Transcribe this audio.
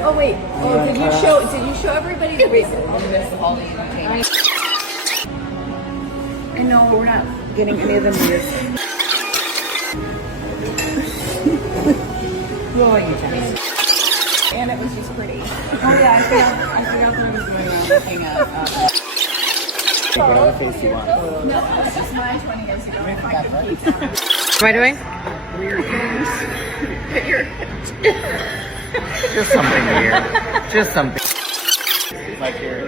Oh wait. Oh, did you show everybody the recent? I know we're not getting any of them used. Oh, you guys. And it was just pretty. Oh yeah, I forgot that I was doing looking at. Whatever face you want. No, it was just mine 20 years ago. If I could keep that. What am I doing? Weird things. Just something weird. Just something. Like your